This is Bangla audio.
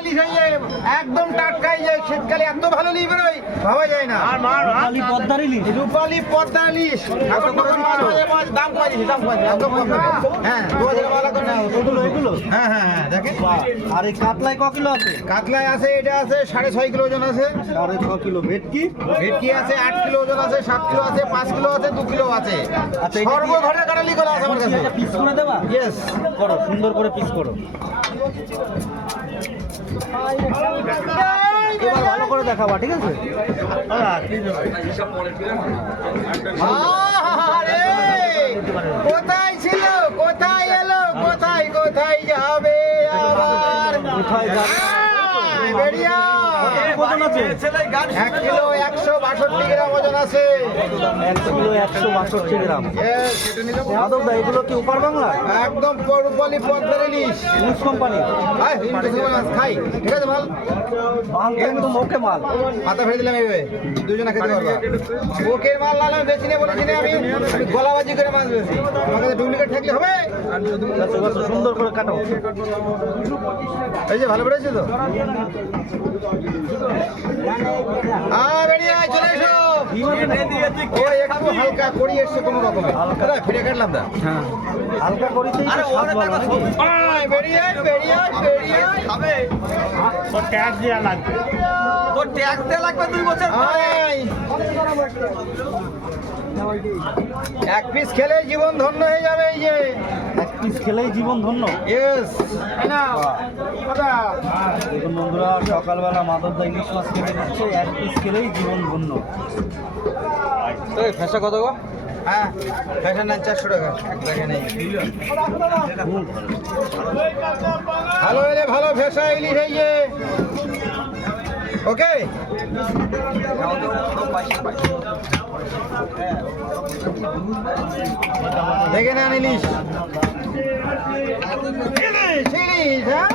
ইলিশ হয়ে একদম টাটকাই যায়, শীতকালে এত ভালো ইলিশ বেরোয় ভাবা যায় না। রূপালী পদ্মার ইলিশ, রূপালী পদ্মা ইলিশ এখন দাম কমাই দিয়েছি, দাম কমাই দিয়েছি, একদম কম দামে। হ্যাঁ 2000 টাকা করে নাও এগুলো এগুলো। হ্যাঁ হ্যাঁ হ্যাঁ দেখেন। আর এই কাতলায় ক কিলো আছে? কাতলায় আছে, এটা আছে 6.5 কিলো ওজন আছে। 6.5 কিলো। ভেটকি? ভেটকি আছে 8 কিলো ওজন আছে, 7 কিলো আছে, 5 কিলো আছে, 2 কিলো আছে। আচ্ছা, এটা কি- সর্বঘরে কাটালি করা আছে আমার কাছে। এটা পিস করে দেবা? ইয়েস করো, সুন্দর করে পিস করো। এবার ভালো করে দেখাবা, ঠিক আছে? আহারে! কোথায় ছিল, কোথায় এলো, কোথায় কোথায় যাবে আবার? কোথায় যাবে? আয়, বেরিয়ে আয়। ওজন আছে? 1 কিলো 162 গ্রাম ওজন আছে। 1 কিলো 162 গ্রাম। Yes, মাধব দা, এগুলো কি উপার বাংলা? একদম রূপালী পদ্মার ইলিশ। ইলিশ কোম্পানি? আয়, ইলিশ মাছ খাই, ঠিক আছে মাল? মাল তো একদম ওকে মাল। মাথা ফেলে দিলাম এইভাবে, দুজনে খেতে পারবা। ওকের মাল না আমি বেশি নিয়ে বলেছি না, আমি গলাবাজি করে মাছ বেশি। আমার কাছে ডুপ্লিকেট থাকলে হবে? আচ্ছা, আচ্ছা, সুন্দর করে কাটো। এই যে ভালো বেড়েছে তো? বেরিয়ে আয়, চলে এসো। ওই একটু হালকা করি এসছে কোনো রকমে। দাদা, ফিরে কাটলাম না। হ্যাঁ, হালকা করিতেই তো স্বাদ ভালো নাকি? আয়, বেরিয়ে আয়, বেরিয়ে আয়, বেরিয়ে আয়। তোর ট্যাক্স দেওয়া লাগবে। তোর ট্যাক্স দেওয়া লাগবে 2 বছর পরে। এক পিস খেলে জীবন ধন্য হয়ে যাবে। এই যে এক পিস খেলেই জীবন ধন্য। ইয়েস দেখুন বন্ধুরা, সকালবেলা মাধব দা ইলিশ মাছ খেতে দিচ্ছে, এক পিস খেলেই জীবন ধন্য। ফেসা কত গো? হ্যাঁ ফেসা নেন 400 টাকা। ভালো হলে ভালো ফেসা ইলিশ এই যে। ওকে দেখে নেন ইলিশ ইলিশ ইলিশ, হ্যাঁ